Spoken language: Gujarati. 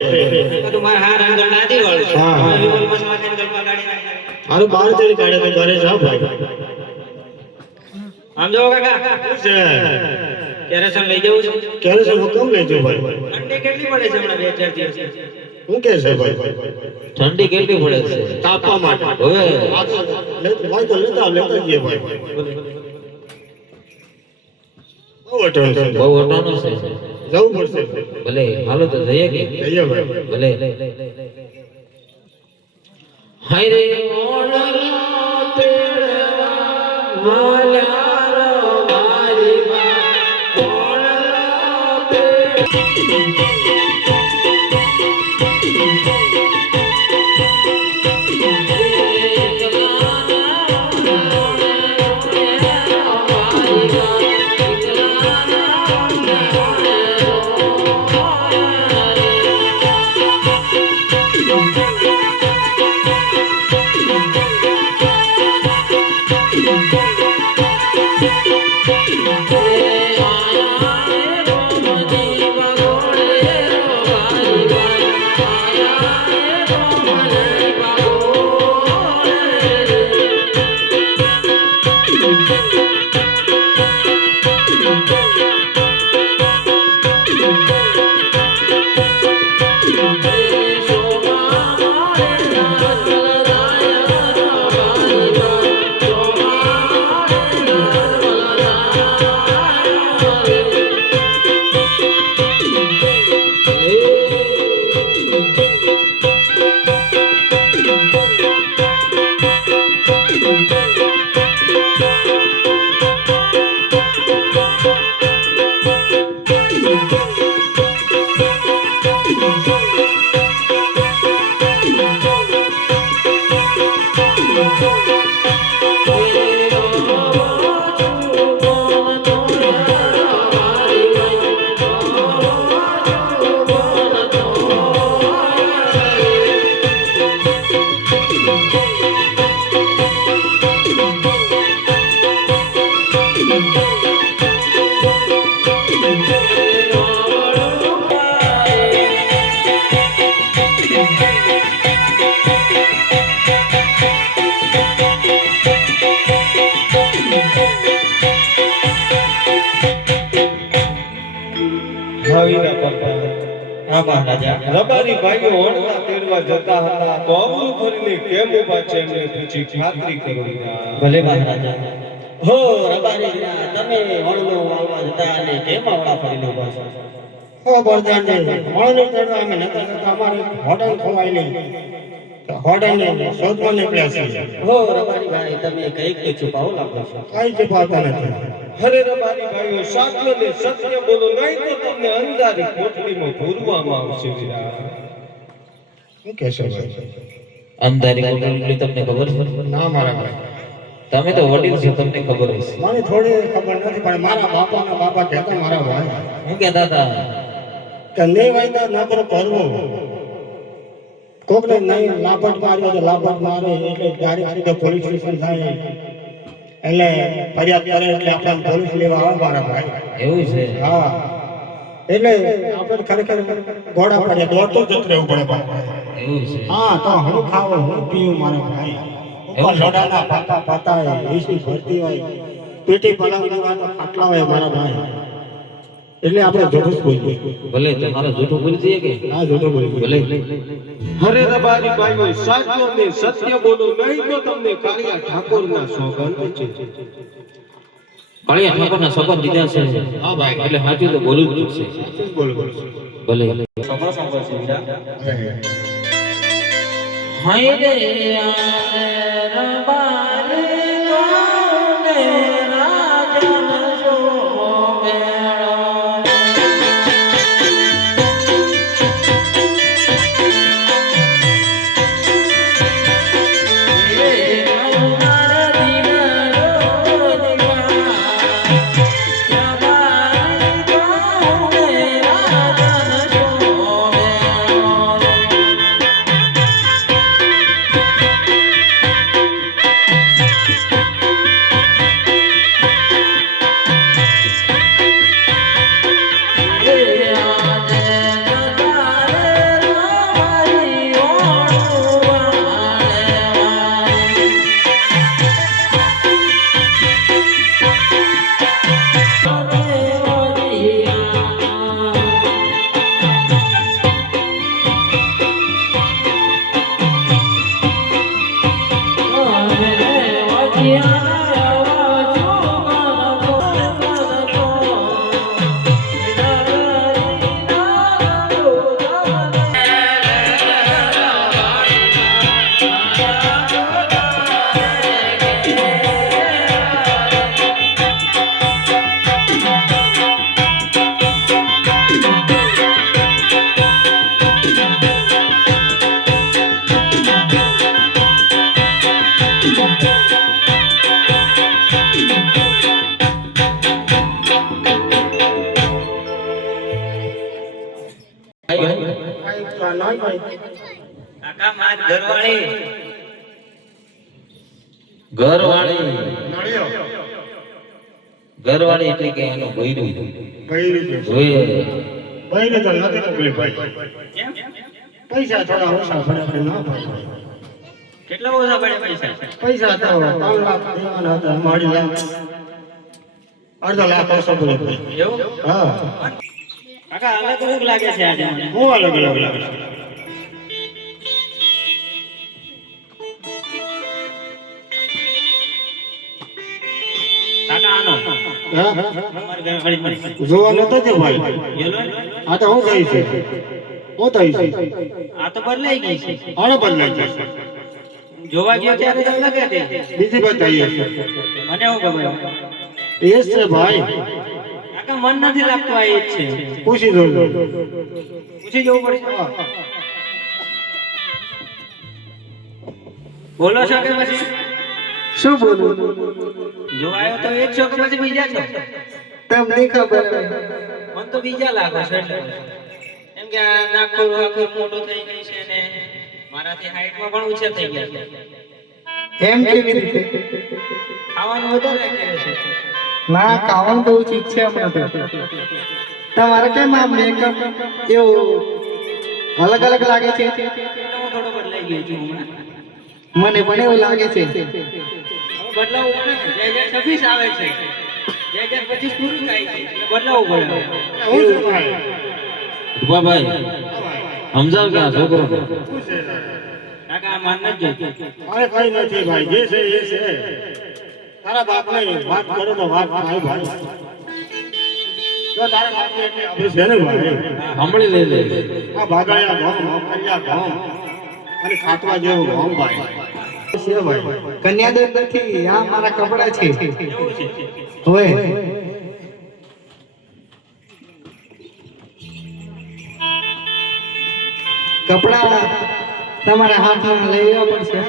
તો માર હાર આંગળ ના દી વાળું હા વિમલ મસલા કે ગળપા ગાડી નાખી અરે બાર તેરી કાઢે તો ઘરે જાવ ભાઈ આમ જો કાકા છે કેરેસન લઈ જવું છે કેરેસન હુકમ લઈ જો ભાઈ ઠંડી કેટલી પડે છે હમણાં 2-4 દિવસ હું કે છે ભાઈ ઠંડી કેટલી પડે છે તાપવા માટે હવે ભાઈ તો લેતા જઈએ ભાઈ બહુ અટણ છે બહુ ઓટાનો છે જવું પડશે ભલે હાલો તો જઈએ કે જઈએ ભાઈ ભલે હાય રે ઓળલા તેડવા વાલ્યારો મારી માં ઓળલા રબારી ભાઈઓ ઓણના તેડવા જતા હતા તો અવરું ફરીને કેમ ઉભા છે એમને પૂછી ખાતરી કરું ભલે મહારાજા હો રબારી તમે ઓણનો વાળવા જતા અને કેમ આવડા ફરીને ઉભા છો હો બરદાન મળને ચડવા અમે નતા અમારે હોટલ ખવાઈ નહીં હોટલ શોધમાં નીકળ્યા છે હો રબારી ભાઈ તમે કઈક તો છુપાવો લાગો છો કઈ છુપાવતા નથી હરે રબારી ભાઈઓ સાચું ને સત્ય બોલો નહીં તો તમને અંધારી કોઠડીમાં પૂરવામાં આવશે વીરા શું કહેશો ભાઈ અંધારી કોટડી તમને ખબર છે ના મારા ભાઈ તમે તો વડીલ છો તમને ખબર હશે મને થોડી ખબર નથી પણ મારા બાપા કહેતા મારા ભાઈ હું કહેતા હતા કે નહીં ભાઈ તો ના કરો કરવો કોકને નહીં લાપટ માર્યો તો લાપટ મારે એટલે ડાયરેક્ટ સીધો પોલીસ સ્ટેશન થાય એટલે ફરિયાદ કરે એટલે આપણને પોલીસ લેવા આવે મારા ભાઈ એવું છે હા એટલે આપણે ખરેખર ઘોડા પડે દોડતો જતો રહેવું પડે ભાઈ એવું છે હા તો હું ખાવો હું પીવું મારા ભાઈ ઉપર લોડાના પાતા હોય વીસની ભરતી હોય પેટી પલંગ જેવા તો ખાટલા હોય મારા ભાઈ એટલે આપણે જૂઠું જ બોલીએ ભલે તમારો જૂઠું બોલી દઈએ કે હા જૂઠું બોલીએ ભલે હરે રબારી ભાઈઓ સાચું ને સત્ય બોલો નહીં તો તમને કાળિયા ઠાકોરના સોગંદ છે કાળિયા ઠાકોરના સોગંદ દીધા છે હા ભાઈ એટલે સાચું તો બોલવું જ છે બોલ ભલે સાંભળો છે વીરા હાય રે રબારી ગાને રાજન જો કાકા નહીં ભાઈ કાકા માર ઘરવાળી નળિયો ઘરવાળી એટલે કે એનું બૈરું ભાઈ જોઈએ ભાઈ ને તો નથી મોકલી ભાઈ કેમ પૈસા થોડા ઓછા પડે આપણે ના ભાઈ કેટલા ઓછા પડે પૈસા પૈસા તો 3 લાખ દેવાના હતા મારી લાખ અડધો લાખ ઓછો પડે ભાઈ એવું હા કાકા અલગ અલગ લાગે છે આજે મને. હું અલગ અલગ લાગે છે કાકા આનો હા અમાર ઘરવાળી પણ જોવા નતો તે ભાઈ યેલો ને? આ તો હું થઈ છે હું થઈ છે આ તો બદલાઈ ગઈ છે આનો બદલાઈ જશે જોવા ગયો ત્યારે તો અલગ હતી બીજી બતાઈએ છે મને એવું ખબર એ જ છે ભાઈ કાકા મન નથી લાગતું આ એ જ છે પૂછી જોજો પૂછી જવું પડશે બોલો છો કે પછી શું બોલું જો આવ્યો તો એક છો કે પછી બીજા છો તમને ખબર મન તો બીજા લાગો છો એટલે એમ કે આ નાખો આખો મોટો થઈ ગઈ છે ને મારાથી હાઈટમાં પણ ઊંચા થઈ ગયા છે એમ કેવી રીતે ખાવાનું વધારે કરે છે ના ખાવાનું તો ઉચિત છે હમણાં તો તમારે કેમ આ મેકઅપ એવું અલગ અલગ લાગે છે એટલે હું થોડો બદલાઈ ગયો છું હમણાં મને પણ એવું લાગે છે હવે બદલાવવું પડે ને 2026 આવે છે 2025 પૂરું થાય છે એટલે બદલાવવું પડે હું છું ભાઈ ભાઈ સમજાવ કે આ છોકરો કાકા આ માન નથી જોઈતું અરે કઈ નથી ભાઈ જે છે એ છે તારા બાપને વાત કરો તો વાત થાય ભાઈ જો તારા બાપને એટલે આપણે છે ને ભાઈ સાંભળી લે આ ભાગળિયા ગામ મોકલિયા ગામ અને ખાટવા જેવું ગામ ભાઈ છે ભાઈ કન્યાદાન નથી આ મારા કપડા છે એવું છે હોય કપડા તમારા હાથમાં લઈ લેવા પડશે